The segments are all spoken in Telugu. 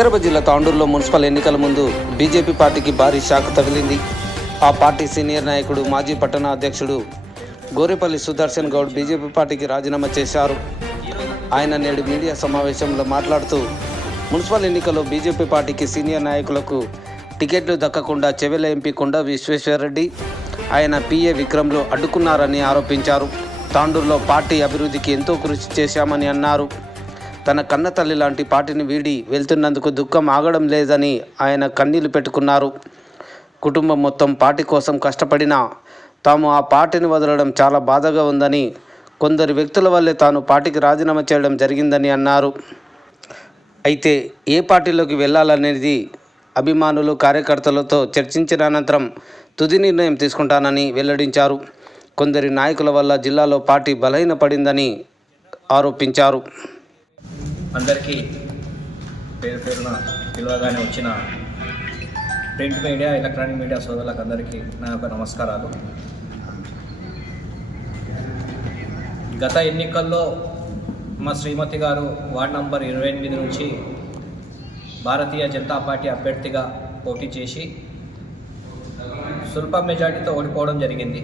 వికారాబాద్ జిల్లా తాండూరులో మున్సిపల్ ఎన్నికల ముందు బీజేపీ పార్టీకి భారీ షాక్ తగిలింది. ఆ పార్టీ సీనియర్ నాయకుడు మాజీ పట్టణ అధ్యక్షుడు గోరేపల్లి సుదర్శన్ గౌడ్ బీజేపీ పార్టీకి రాజీనామా చేశారు. ఆయన నేడు మీడియా సమావేశంలో మాట్లాడుతూ మున్సిపల్ ఎన్నికల్లో బీజేపీ పార్టీకి సీనియర్ నాయకులకు టికెట్లు దక్కకుండా చెవెల ఎంపీ కొండ విశ్వేశ్వరరెడ్డి ఆయన పిఏ విక్రమ్లు అడ్డుకున్నారని ఆరోపించారు. తాండూరులో పార్టీ అభివృద్ధికి ఎంతో కృషి చేశామని అన్నారు. తన కన్న తల్లి లాంటి పార్టీని వీడి వెళ్తున్నందుకు దుఃఖం ఆగడం లేదని ఆయన కన్నీళ్లు పెట్టుకున్నారు. కుటుంబం మొత్తం పార్టీ కోసం కష్టపడినా తాము ఆ పార్టీని వదలడం చాలా బాధగా ఉందని, కొందరు వ్యక్తుల వల్లే తాను పార్టీకి రాజీనామా చేయడం జరిగిందని అన్నారు. అయితే ఏ పార్టీలోకి వెళ్ళాలనేది అభిమానులు కార్యకర్తలతో చర్చించిన అనంతరం తుది నిర్ణయం తీసుకుంటానని వెల్లడించారు. కొందరి నాయకుల వల్ల జిల్లాలో పార్టీ బలహీనపడిందని ఆరోపించారు. అందరికీ పేరు పేరున పిలువగానే వచ్చిన ప్రింట్ మీడియా, ఎలక్ట్రానిక్ మీడియా సోదరులకు అందరికీ నా యొక్క నమస్కారాలు. గత ఎన్నికల్లో మా శ్రీమతి గారు వార్డు నంబర్ 28 నుంచి భారతీయ జనతా పార్టీ అభ్యర్థిగా పోటీ చేసి స్వల్ప మెజార్టీతో ఓడిపోవడం జరిగింది.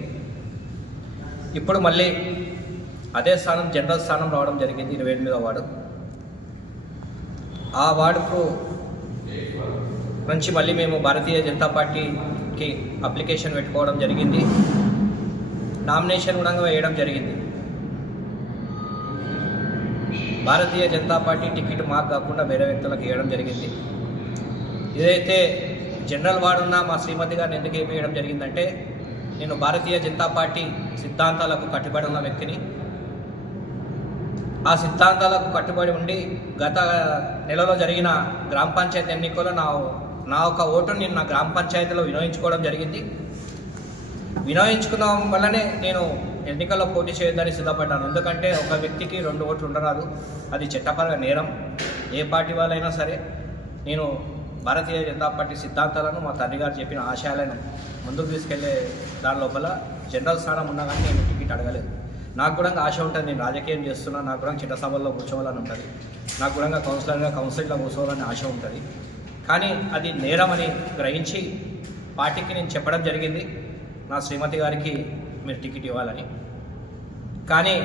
ఇప్పుడు మళ్ళీ అదే స్థానం, జనరల్ స్థానం రావడం జరిగింది, 28వ వార్డు. ఆ వార్డుకు నుంచి మళ్ళీ మేము భారతీయ జనతా పార్టీకి అప్లికేషన్ పెట్టుకోవడం జరిగింది. నామినేషన్ కూడా వేయడం జరిగింది. భారతీయ జనతా పార్టీ టికెట్ మాకు కాకుండా వేరే వ్యక్తులకు వేయడం జరిగింది. ఏదైతే జనరల్ వార్డు ఉన్న మా శ్రీమతి గారిని ఎందుకు వేయడం జరిగిందంటే, నేను భారతీయ జనతా పార్టీ సిద్ధాంతాలకు కట్టుబడి ఉన్న వ్యక్తిని. ఆ సిద్ధాంతాలకు కట్టుబడి ఉండి గత నెలలో జరిగిన గ్రామ పంచాయతీ ఎన్నికల్లో నా ఒక ఓటుని నేను నా గ్రామ పంచాయతీలో వినియోగించుకోవడం జరిగింది. వినియోగించుకున్న వల్లనే నేను ఎన్నికల్లో పోటీ చేయొద్దని సిద్ధపడ్డాను. ఎందుకంటే ఒక వ్యక్తికి 2 ఓట్లు ఉండరాదు, అది చట్టపరంగా నేరం. ఏ పార్టీ వాళ్ళైనా సరే నేను భారతీయ జనతా పార్టీ సిద్ధాంతాలను, మా తండ్రి గారు చెప్పిన ఆశయాలను ముందుకు తీసుకెళ్లే దాని లోపల జనరల్ స్థానం ఉన్నా కానీ నేను టికెట్ అడగలేదు. నాకు కూడా ఆశ ఉంటుంది, నేను రాజకీయం చేస్తున్నా, నాకు కూడా చట్టసభల్లో కూర్చోవాలని ఉంటుంది, నాకు కూడా కౌన్సిల్లో కూర్చోవాలని ఆశ ఉంటుంది. కానీ అది నేరమని గ్రహించి పార్టీకి నేను చెప్పడం జరిగింది, నా శ్రీమతి గారికి మీరు టికెట్ ఇవ్వాలని. కానీ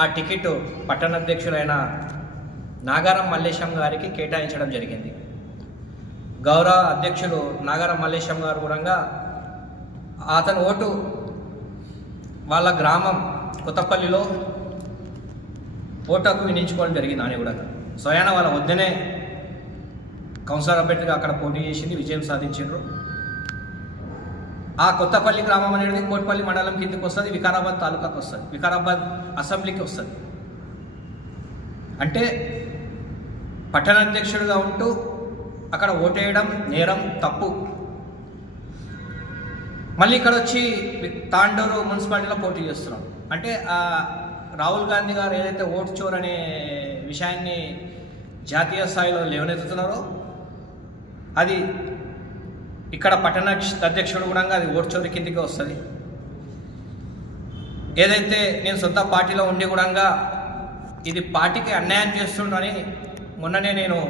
ఆ టికెట్ పట్టణ అధ్యక్షులైన నాగారం మల్లేశం గారికి కేటాయించడం జరిగింది. గౌరవ అధ్యక్షులు నాగారం మల్లేశం గారు కూడా అతని ఓటు వాళ్ళ గ్రామం కొత్తపల్లిలో ఓటుకు వినియోగించుకోవడం జరిగింది. అని కూడా స్వయాన వాళ్ళ వద్దనే కౌన్సిలర్ అభ్యర్థిగా అక్కడ పోటీ చేసింది, విజయం సాధించారు. ఆ కొత్తపల్లి గ్రామం అనేది కోట్పల్లి మండలం కిందకి వస్తుంది, వికారాబాద్ తాలూకాకు వస్తుంది, వికారాబాద్ అసెంబ్లీకి వస్తుంది. అంటే పట్టణ అధ్యక్షుడిగా ఉంటూ అక్కడ ఓటేయడం నేరం, తప్పు. మళ్ళీ ఇక్కడ వచ్చి తాండూరు మున్సిపాలిటీలో పోటీ చేస్తున్నాం అంటే రాహుల్ గాంధీ గారు ఏదైతే ఓటు చోర్ అనే విషయాన్ని జాతీయ స్థాయిలో లేవనెత్తుతున్నారో అది ఇక్కడ పట్టణ అధ్యక్షుడు కూడా అది ఓటు చోరీ కిందికి వస్తుంది. ఏదైతే నేను సొంత పార్టీలో ఉండి కూడా ఇది పార్టీకి అన్యాయం చేస్తుండని మొన్ననే నేను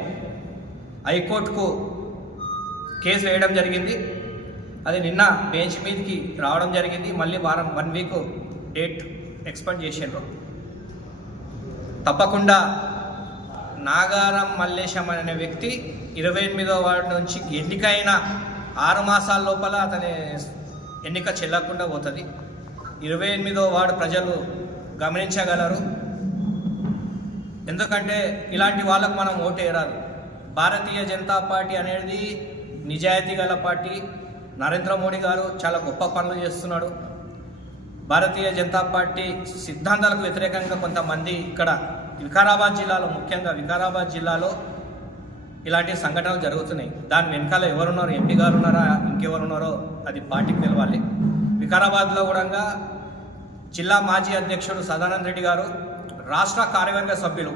హైకోర్టుకు కేసు వేయడం జరిగింది. అది నిన్న బెంచ్ మీదకి రావడం జరిగింది. మళ్ళీ 1 వీక్ డేట్ ఎక్స్పెక్ట్ చేసారు. తప్పకుండా నాగారం మల్లేశం అనే వ్యక్తి 28వ వార్డు నుంచి ఎన్నికైన 6 మాసాల లోపల అతని ఎన్నిక చెల్లకుండా పోతుంది. 28వ వార్డు ప్రజలు గమనించగలరు. ఎందుకంటే ఇలాంటి వాళ్ళకు మనం ఓటు వేయరాదు. భారతీయ జనతా పార్టీ అనేది నిజాయితీ గల పార్టీ. నరేంద్ర మోడీ గారు చాలా గొప్ప పనులు చేస్తున్నాడు. భారతీయ జనతా పార్టీ సిద్ధాంతాలకు వ్యతిరేకంగా కొంతమంది ఇక్కడ వికారాబాద్ జిల్లాలో, ముఖ్యంగా వికారాబాద్ జిల్లాలో ఇలాంటి సంఘటనలు జరుగుతున్నాయి. దాని వెనకాల ఎవరున్నారు, ఎంపీ గారు ఉన్నారా, ఇంకెవరున్నారో అది పార్టీకి తెలవాలి. వికారాబాద్లో కూడా జిల్లా మాజీ అధ్యక్షుడు సదానంద రెడ్డి గారు, రాష్ట్ర కార్యవర్గ సభ్యులు,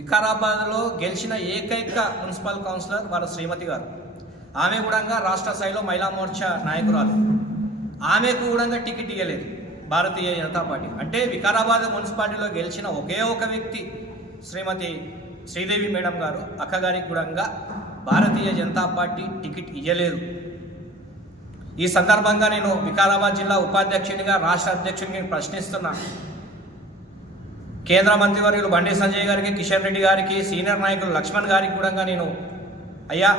వికారాబాద్లో గెలిచిన ఏకైక మున్సిపల్ కౌన్సిలర్ వాళ్ళ శ్రీమతి గారు. ఆమె కూడా రాష్ట్ర స్థాయిలో మహిళా మోర్చా నాయకురాలు. ఆమెకు కూడా టికెట్ ఇవ్వలేదు భారతీయ జనతా పార్టీ. అంటే వికారాబాద్ మున్సిపాలిటీలో గెలిచిన ఒకే ఒక వ్యక్తి శ్రీమతి శ్రీదేవి మేడం గారు, అక్కగారికి కూడా భారతీయ జనతా పార్టీ టికెట్ ఇవ్వలేదు. ఈ సందర్భంగా నేను వికారాబాద్ జిల్లా ఉపాధ్యక్షునిగా రాష్ట్ర అధ్యక్షుడిని ప్రశ్నిస్తున్నా. కేంద్ర మంత్రివర్యులు బండి సంజయ్ గారికి, కిషన్ రెడ్డి గారికి, సీనియర్ నాయకులు లక్ష్మణ్ గారికి కూడా నేను, అయ్యా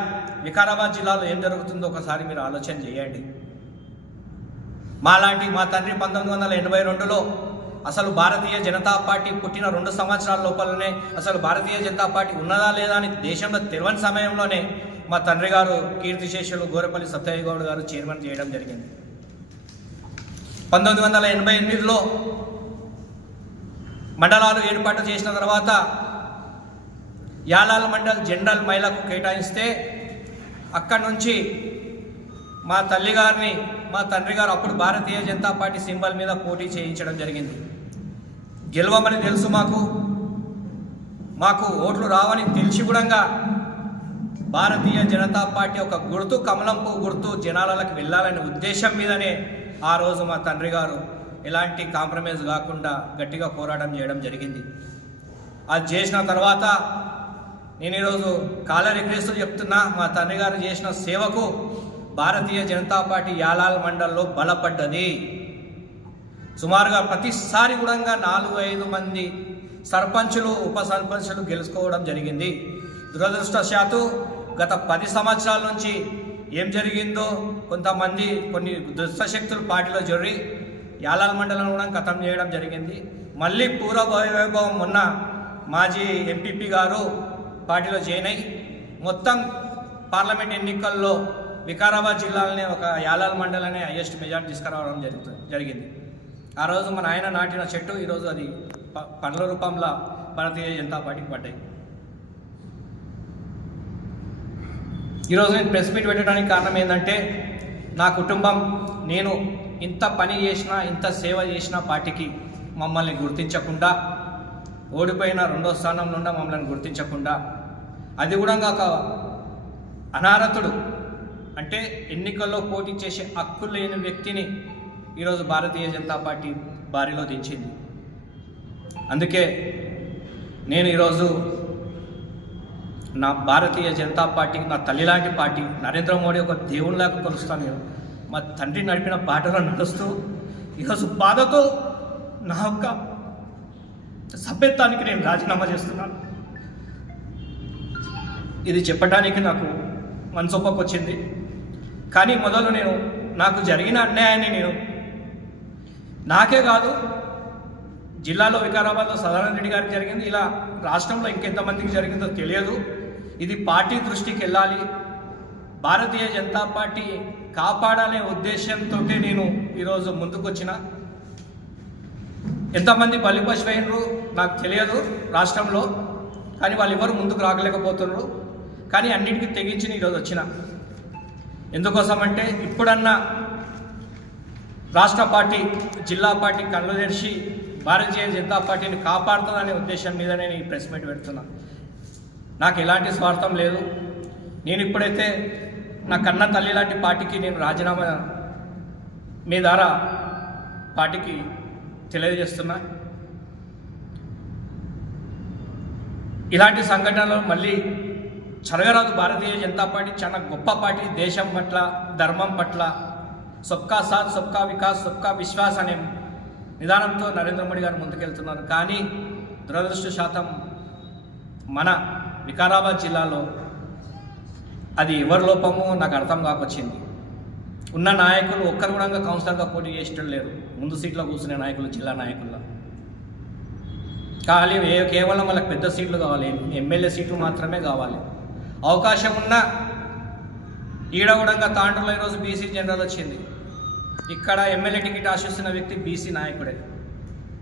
వికారాబాద్ జిల్లాలో ఏం జరుగుతుందో ఒకసారి మీరు ఆలోచన చేయండి. మా తండ్రి 1982లో అసలు భారతీయ జనతా పార్టీ పుట్టిన 2 సంవత్సరాల లోపలనే అసలు భారతీయ జనతా పార్టీ ఉన్నదా లేదా అని దేశంలో తెలియని సమయంలోనే మా తండ్రి గారు కీర్తిశేషులు గోరెపల్లి సత్తయ్య గౌడ్ గారు చైర్మన్ చేయడం జరిగింది. 1988లో మండలాలు ఏర్పాటు చేసిన తర్వాత యాలాల్ మండల్ జనరల్ మహిళకు కేటాయిస్తే అక్కడి నుంచి మా తండ్రి గారు అప్పుడు భారతీయ జనతా పార్టీ సింబల్ మీద పోటీ చేయించడం జరిగింది. గెలవమని తెలుసు, మాకు ఓట్లు రావని తెలిసి కూడా భారతీయ జనతా పార్టీ ఒక గుర్తు, కమలం పువ్వు గుర్తు జనాలకు వెళ్ళాలనే ఉద్దేశం మీదనే ఆ రోజు మా తండ్రి గారు ఎలాంటి కాంప్రమైజ్ కాకుండా గట్టిగా పోరాటం చేయడం జరిగింది. అది చేసిన తర్వాత నేను ఈరోజు కాలరెగ్రేస్తూ చెప్తున్నా, మా తండ్రి గారు చేసిన సేవకు భారతీయ జనతా పార్టీ యాలాల్ మండల్లో బలపడ్డది. సుమారుగా ప్రతిసారి కూడా 4-5 మంది సర్పంచులు, ఉప సర్పంచులు గెలుచుకోవడం జరిగింది. దురదృష్టవశాత్తు గత 10 సంవత్సరాల నుంచి ఏం జరిగిందో కొన్ని దుష్టశక్తులు పార్టీలో జరిగి యాలాల్ మండలం కూడా ఖతం చేయడం జరిగింది. మళ్ళీ పూర్వ వైభవం మొన్న మాజీ ఎంపీపీ గారు పార్టీలో జాయిన్ అయ్యి మొత్తం పార్లమెంట్ ఎన్నికల్లో వికారాబాద్ జిల్లాలోనే ఒక యాలాల్ మండలనే హైయెస్ట్ మెజార్టీ తీసుకురావడం జరిగింది. ఆ రోజు మన ఆయన నాటిన చెట్టు ఈరోజు అది పండ్ల రూపంలో భారతీయ జనతా పార్టీకి పడ్డాయి. ఈరోజు నేను ప్రెస్ మీట్ పెట్టడానికి కారణం ఏంటంటే, నా కుటుంబం, నేను ఇంత పని చేసినా, ఇంత సేవ చేసిన పార్టీకి మమ్మల్ని గుర్తించకుండా, ఓడిపోయిన 2వ స్థానం నుండి మమ్మల్ని గుర్తించకుండా, అది కూడా ఒక అనారతుడు అంటే ఎన్నికల్లో పోటీ చేసే హక్కు లేని వ్యక్తిని ఈరోజు భారతీయ జనతా పార్టీ బారిలో దించింది. అందుకే నేను ఈరోజు నా భారతీయ జనతా పార్టీకి నా తల్లి లాంటి పార్టీ, నరేంద్ర మోడీ ఒక దేవునిలాగా కొలుస్తాను. నేను మా తండ్రి నడిపిన బాటలో నడుస్తూ ఈరోజు బాధతో నా యొక్క సభ్యత్వానికి నేను రాజీనామా చేస్తున్నాను. ఇది చెప్పడానికి నాకు మనసొప్పకు వచ్చింది. కానీ మొదలు నాకు జరిగిన అన్యాయాన్ని నాకే కాదు, జిల్లాలో వికారాబాద్లో సదానంద రెడ్డి గారికి జరిగింది, ఇలా రాష్ట్రంలో ఇంకెంతమందికి జరిగిందో తెలియదు. ఇది పార్టీ దృష్టికి వెళ్ళాలి, భారతీయ జనతా పార్టీ కాపాడాలనే ఉద్దేశంతో నేను ఈరోజు ముందుకొచ్చిన. ఎంతమంది బలిపశు అయినరు నాకు తెలియదు రాష్ట్రంలో, కానీ వాళ్ళు ఎవరు ముందుకు రాగలేకపోతున్నారు. కానీ అన్నిటికీ తెగించి ఈరోజు వచ్చిన. ఎందుకోసం అంటే, ఇప్పుడన్నా రాష్ట్ర పార్టీ, జిల్లా పార్టీ కళ్ళు తెరిచి భారతీయ జనతా పార్టీని కాపాడుతుందనే ఉద్దేశం మీద నేను ఈ ప్రెస్ మీట్ పెడుతున్నా. నాకు ఎలాంటి స్వార్థం లేదు. నేను ఇప్పుడైతే నా కన్న తల్లి లాంటి పార్టీకి నేను రాజీనామా మీ ద్వారా పార్టీకి తెలియజేస్తున్నా. ఇలాంటి సంఘటనలు మళ్ళీ జరగరాదు. భారతీయ జనతా పార్టీ చాలా గొప్ప పార్టీ. దేశం పట్ల, ధర్మం పట్ల సబ్కా సాత్, సబ్కా వికాస్, సబ్కా విశ్వాస్ అనే నిదానంతో నరేంద్ర మోడీ గారు ముందుకెళ్తున్నారు. కానీ దురదృష్టశాతం మన వికారాబాద్ జిల్లాలో అది ఎవరి లోపమో నాకు అర్థం కాకొచ్చింది. ఉన్న నాయకులు ఒక్కరు కూడా కౌన్సిలర్గా పోటీ చేసేటం లేరు. ముందు సీట్లో కూర్చునే నాయకులు జిల్లా నాయకుల్లో ఖాళీ కేవలం వాళ్ళకి పెద్ద సీట్లు కావాలి, ఎమ్మెల్యే సీట్లు మాత్రమే కావాలి. అవకాశం ఉన్న ఈడ కూడా తాండ్రులో ఈరోజు బీసీ జనరల్ వచ్చింది. ఇక్కడ ఎమ్మెల్యే టికెట్ ఆశిస్తున్న వ్యక్తి బీసీ నాయకుడే.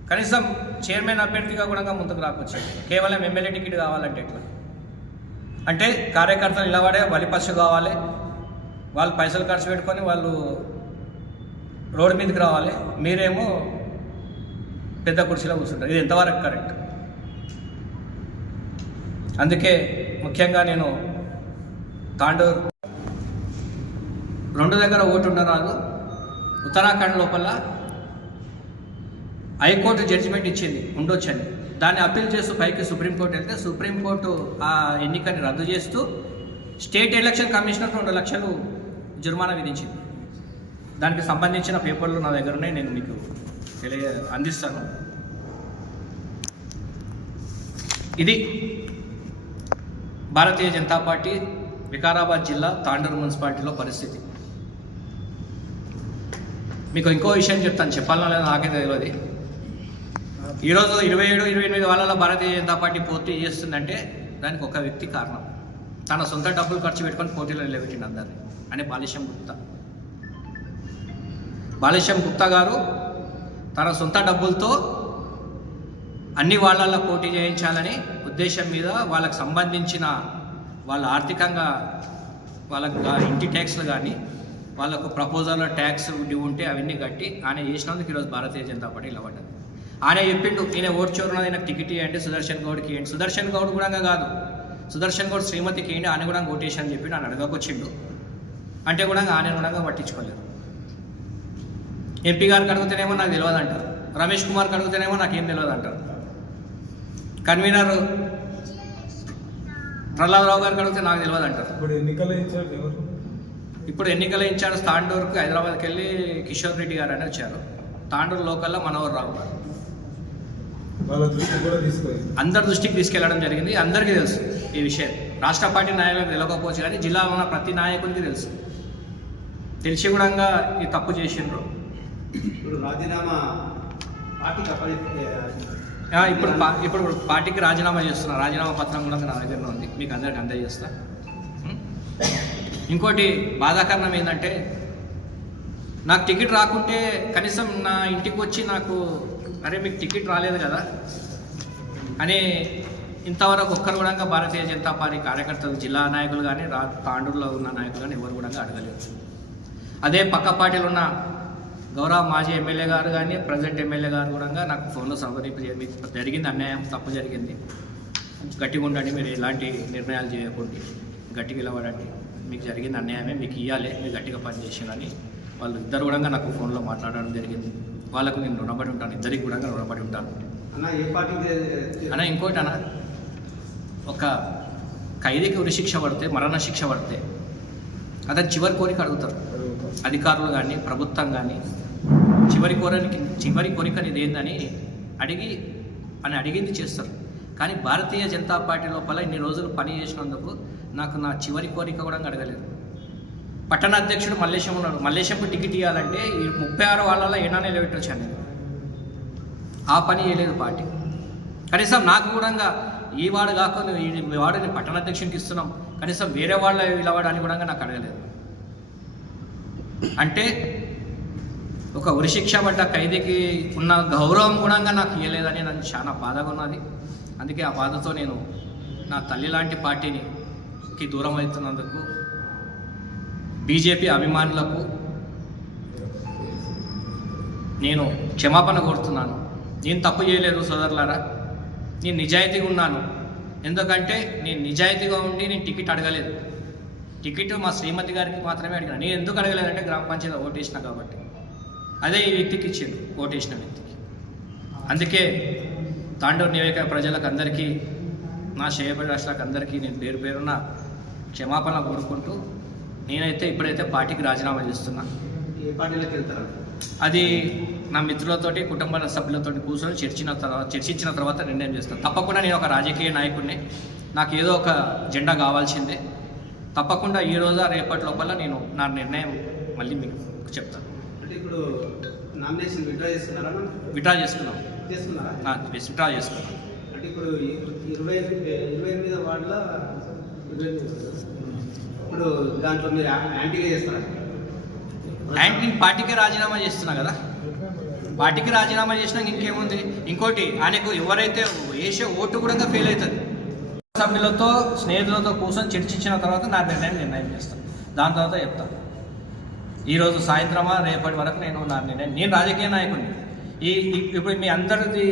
కనీసం చైర్మన్ అభ్యర్థిగా కూడా ముందుకు రాకొచ్చింది. కేవలం ఎమ్మెల్యే టికెట్ కావాలంటే ఎట్లా? అంటే కార్యకర్తలు ఇలావాడే బలిపశు కావాలి, వాళ్ళు పైసలు ఖర్చు పెట్టుకొని వాళ్ళు రోడ్డు మీదకి రావాలి, మీరేమో పెద్ద కుర్చీలో కూర్చుంటారు. ఇది ఎంతవరకు కరెక్ట్? అందుకే ముఖ్యంగా నేను తాండూరు 2 దగ్గర ఓటు ఉండరాదు. ఉత్తరాఖండ్ లోపల హైకోర్టు జడ్జిమెంట్ ఇచ్చింది ఉండొచ్చని. దాన్ని అప్పీల్ చేస్తూ పైకి సుప్రీంకోర్టు వెళ్తే సుప్రీంకోర్టు ఆ ఎన్నికని రద్దు చేస్తూ స్టేట్ ఎలక్షన్ కమిషనర్ 2 లక్షలు జుర్మానా విధించింది. దానికి సంబంధించిన పేపర్లు నా దగ్గర ఉన్నాయి, నేను మీకు అందిస్తాను. ఇది భారతీయ జనతా పార్టీ వికారాబాద్ జిల్లా తాండూరు మున్సిపాలిటీలో పరిస్థితి. మీకు ఇంకో విషయం చెప్తాను, చెప్పాలనో లేదో నాకే తెలియదు. ఈరోజు 27-28 వాళ్ళలో భారతీయ జనతా పార్టీ పోటీ చేస్తుందంటే దానికి ఒక వ్యక్తి కారణం. తన సొంత డబ్బులు ఖర్చు పెట్టుకొని పోటీలో నిలబెట్టింది అందరినీ అని బాలేశం గుప్తా గారు తన సొంత డబ్బులతో అన్ని వాళ్ళల్లో పోటీ చేయించాలని ఉద్దేశం మీద వాళ్ళకు సంబంధించిన వాళ్ళ ఆర్థికంగా వాళ్ళకు ఇంటి ట్యాక్స్లు కానీ వాళ్ళకు ప్రపోజల్ ట్యాక్స్ డ్యూ ఉంటే అవన్నీ కట్టి ఆయన చేసినందుకు ఈరోజు భారతీయ జనతా పార్టీ నిలబడ్డది. ఆయన చెప్పిండు, ఈయన ఓటు చోరున్నది, నాకు టికెట్ ఇవ్వండి, సుదర్శన్ గౌడ్కి ఇవ్వండి. సుదర్శన్ గౌడ్ కూడా కాదు, సుదర్శన్ గౌడ్ శ్రీమతికి ఇవ్వండి, ఆయన కూడా ఓటేసి అని చెప్పి ఆయన అడగకొచ్చిండు. అంటే కూడా ఆయన కూడా పట్టించుకోలేదు. ఎంపీ గారికి అడిగితేనేమో నాకు తెలియదు అంటారు, రమేష్ కుమార్కి అడిగితేనేమో నాకేం తెలియదు అంటారు, కన్వీనర్ ప్రహ్లాదరావు గారికి అడిగితే నాకు తెలియదు అంటారు. ఇప్పుడు ఎన్నికల ఇన్ఛార్జ్ తాండూరుకు హైదరాబాద్కి వెళ్ళి కిషోర్ రెడ్డి గారు అని వచ్చారు. తాండూరు లోకల్లో మనోహర్ రావు గారు అందరి దృష్టికి తీసుకెళ్లడం జరిగింది. అందరికీ తెలుసు ఈ విషయం. రాష్ట్ర పార్టీ నాయకులకు తెలియకపోవచ్చు కానీ జిల్లాలో ఉన్న ప్రతి నాయకునికి తెలుసు. తెలిసి కూడా ఈ తప్పు చేసిండ్రు. ఇప్పుడు పార్టీకి రాజీనామా చేస్తున్నా. రాజీనామా పత్రం కూడా నా దగ్గర ఉంది, మీకు అందరికి అందజేస్తా. ఇంకోటి బాధాకరణం ఏంటంటే, నాకు టికెట్ రాకుంటే కనీసం నా ఇంటికి వచ్చి నాకు అరే మీకు టికెట్ రాలేదు కదా అని ఇంతవరకు ఒక్కరు కూడా భారతీయ జనతా పార్టీ కార్యకర్తలు, జిల్లా నాయకులు కానీ తాండూరులో ఉన్న నాయకులు కానీ ఎవరు కూడా అడగలేదు. అదే పక్క పార్టీలు ఉన్న గౌరవ మాజీ ఎమ్మెల్యే గారు కానీ ప్రజెంట్ ఎమ్మెల్యే గారు కూడా నాకు ఫోన్లో మీకు జరిగింది అన్యాయం, తప్పు జరిగింది, గట్టిగా ఉండండి, మీరు ఎలాంటి నిర్ణయాలు చేయకండి, గట్టిగా నిలబడండి, మీకు జరిగింది అన్యాయమే, మీకు ఇవ్వాలి, మీరు గట్టిగా పనిచేసానని వాళ్ళు ఇద్దరు కూడా నాకు ఫోన్లో మాట్లాడడం జరిగింది. వాళ్ళకు నేను రుణపడి ఉంటాను, ఇద్దరికి కూడా రుణపడి ఉంటాను. అన్న ఇంకోటి అన్న, ఒక ఖైదీకి ఉరిశిక్ష పడితే, మరణ శిక్ష పడితే అతను చివరి కోరిక అడుగుతారు అధికారులు కానీ ప్రభుత్వం కానీ. చివరి కోరిక ఇది ఏందని అడిగింది చేస్తారు. కానీ భారతీయ జనతా పార్టీ లోపల ఇన్ని రోజులు పని చేసినందుకు నాకు నా చివరి కోరిక కూడా అడగలేదు. పట్టణ అధ్యక్షుడు మల్లేశం ఉన్నాడు, మల్లేశంకు టికెట్ ఇవ్వాలంటే ఈ 36 వాళ్ళలో ఏనానే నిలబెట్టొచ్చాను నేను. ఆ పని చేయలేదు పార్టీ. కనీసం నాకు కూడా ఈ వాడు కాకుండా ఈ వాడిని పట్టణ అధ్యక్షునికి ఇస్తున్నాం, కనీసం వేరే వాళ్ళ నిలబడడానికి కూడా నాకు అడగలేదు. అంటే ఒక ఉరిశిక్ష పడ్డ ఖైదీకి ఉన్న గౌరవం కూడా నాకు ఇవ్వలేదని నాకు చాలా బాధగా ఉన్నది. అందుకే ఆ బాధతో నేను నా తల్లి లాంటి పార్టీకి దూరం అవుతున్నందుకు బీజేపీ అభిమానులకు నేను క్షమాపణ కోరుతున్నాను. నేను తప్పు చేయలేదు సోదరులారా, నేను నిజాయితీగా ఉన్నాను. ఎందుకంటే నేను నిజాయితీగా ఉండి నేను టికెట్ అడగలేదు. టికెట్ మా శ్రీమతి గారికి మాత్రమే అడిగినా. నేను ఎందుకు అడగలేదంటే గ్రామ పంచాయతీ ఓటేసిన కాబట్టి. అదే ఈ వ్యక్తికి ఇచ్చింది, ఓటేసిన వ్యక్తికి. అందుకే తాండూరు నియోజక ప్రజలకు అందరికీ, నా శ్రేయభిలాషులకు అందరికీ నేను పేరు పేరున క్షమాపణ కోరుకుంటూ నేనైతే ఇప్పుడైతే పార్టీకి రాజీనామా చేస్తున్నా. ఏ పార్టీలోకి వెళ్తారు? అది నా మిత్రులతోటి కుటుంబ సభ్యులతో కూర్చొని చర్చించిన తర్వాత నిర్ణయం చేస్తాను. తప్పకుండా నేను ఒక రాజకీయ నాయకుడిని, నాకు ఏదో ఒక జెండా కావాల్సిందే. తప్పకుండా ఈ రోజు రేపటి లోపల నేను నా నిర్ణయం మళ్ళీ మీకు చెప్తాను. అంటే ఇప్పుడు నామినేషన్ విత్డ్రా చేసుకున్నారా? విత్డ్రా చేసుకున్నాం. విత్డ్రా చేసుకున్నాం. అంటే ఇప్పుడు 28 వార్డుల ఇప్పుడు దాంట్లో మీరు యాంటీగా చేస్తారా? యాంటీ పార్టీకి రాజీనామా చేస్తున్నా కదా. పార్టీకి రాజీనామా చేసినాక ఇంకేముంది? ఇంకోటి, ఆయనకు ఎవరైతే వేసే ఓటు కూడా ఫెయిల్ అవుతుంది. సభ్యులతో స్నేహితులతో కూర్చొని చర్చించిన తర్వాత నా నిర్ణయం చేస్తాను. దాని తర్వాత చెప్తాను. ఈరోజు సాయంత్రమా రేపటి వరకు నేను రాజకీయ నాయకుడిని. ఇప్పుడు మీ అందరిది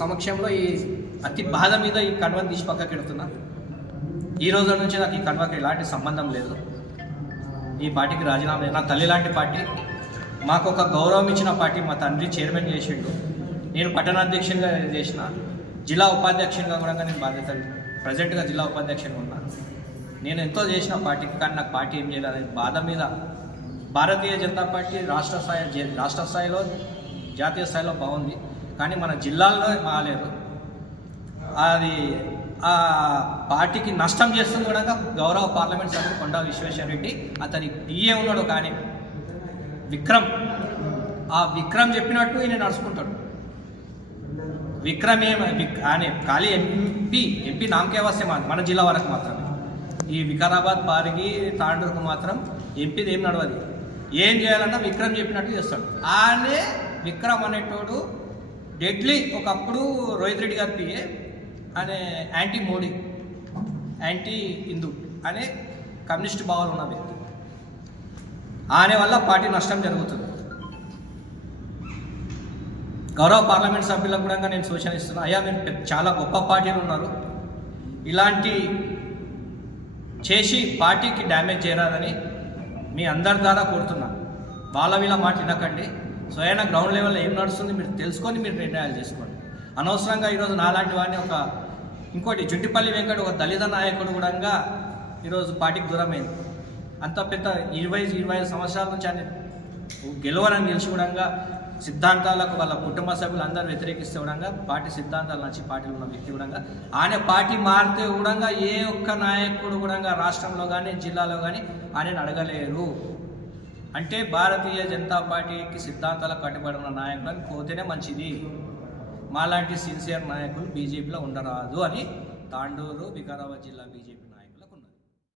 సమక్షంలో ఈ అతి బాధ మీద ఈ కన్వను తీసి పక్కకి పెడుతున్నా. ఈ రోజు నుంచి నాకు ఈ కన్వకి ఎలాంటి సంబంధం లేదు. ఈ పార్టీకి రాజీనామా, నా తల్లి లాంటి పార్టీ, మాకు ఒక గౌరవం ఇచ్చిన పార్టీ. మా తండ్రి చైర్మన్ చేసిండు, నేను పట్టణాధ్యక్షునిగా చేసిన, జిల్లా ఉపాధ్యక్షునిగా కూడా నేను బాధ్యత, ప్రజెంట్గా జిల్లా ఉపాధ్యక్షునిగా ఉన్నా. నేను ఎంతో చేసిన పార్టీకి, కానీ నాకు పార్టీ ఏం చేయలేదు అనే బాధ మీద భారతీయ జనతా పార్టీ రాష్ట్ర స్థాయిలో జాతీయ స్థాయిలో బాగుంది, కానీ మన జిల్లాల్లో బాగాలేదు. అది ఆ పార్టీకి నష్టం చేస్తుంది కూడా గౌరవ పార్లమెంట్ సభ్యుడు కొండా విశ్వేశ్వరరెడ్డి. అతని పిఏ ఉన్నాడు, కానీ విక్రమ్ చెప్పినట్టు ఈయన నడుచుకుంటాడు. విక్రమ్ ఆయన ఖాళీ ఎంపీ నామకే వస్తే మన జిల్లా వరకు మాత్రమే. ఈ వికారాబాద్, పారిగి, తాండూరుకు మాత్రం ఎంపీది ఏం నడవదు. ఏం చేయాలన్నా విక్రమ్ చెప్పినట్టు చేస్తాడు. ఆయనే విక్రమ్ అనేటోడు డెడ్లీ. ఒకప్పుడు రోహిత్ రెడ్డి గారి పిఏ అనే యాంటీ మోడీ, యాంటీ హిందూ అనే కమ్యూనిస్ట్ భావాలు ఉన్న వ్యక్తి. ఆయన వల్ల పార్టీ నష్టం జరుగుతుంది. గౌరవ పార్లమెంట్ సభ్యులకు కూడా నేను సూచన ఇస్తున్నాను. అయ్యా, మీరు చాలా గొప్ప పార్టీలు ఉన్నారు, ఇలాంటి చేసి పార్టీకి డ్యామేజ్ చేయరాదని మీ అందరి ద్వారా కోరుతున్నా. వాళ్ళ వీళ్ళ మాట వినకండి. స్వయాన గ్రౌండ్ లెవెల్లో ఏం నడుస్తుంది మీరు తెలుసుకొని మీరు నిర్ణయాలు చేసుకోండి. అనవసరంగా ఈరోజు నాలాంటి వాడిని ఇంకోటి జుట్టిపల్లి వెంకట ఒక దళిత నాయకుడు కూడా ఈరోజు పార్టీకి దూరమైంది. అంత పెద్ద 25 సంవత్సరాల నుంచి ఆయన గెలవనని తెలిసి కూడా సిద్ధాంతాలకు వాళ్ళ కుటుంబ సభ్యులు అందరూ వ్యతిరేకిస్తే కూడా పార్టీ సిద్ధాంతాలు నచ్చి పార్టీలో ఉన్న వ్యక్తి కూడా ఆయన పార్టీ మారితే కూడా ఏ ఒక్క నాయకుడు కూడా రాష్ట్రంలో కానీ జిల్లాలో కానీ ఆయన అడగలేరు. అంటే భారతీయ జనతా పార్టీకి సిద్ధాంతాలకు కట్టుబడి ఉన్న నాయకులను పోతేనే మంచిది. మాలాంటి సిన్సియర్ నాయకులు బీజేపీలో ఉండరాదు అని తాండూరు, వికారాబాద్ జిల్లా బీజేపీ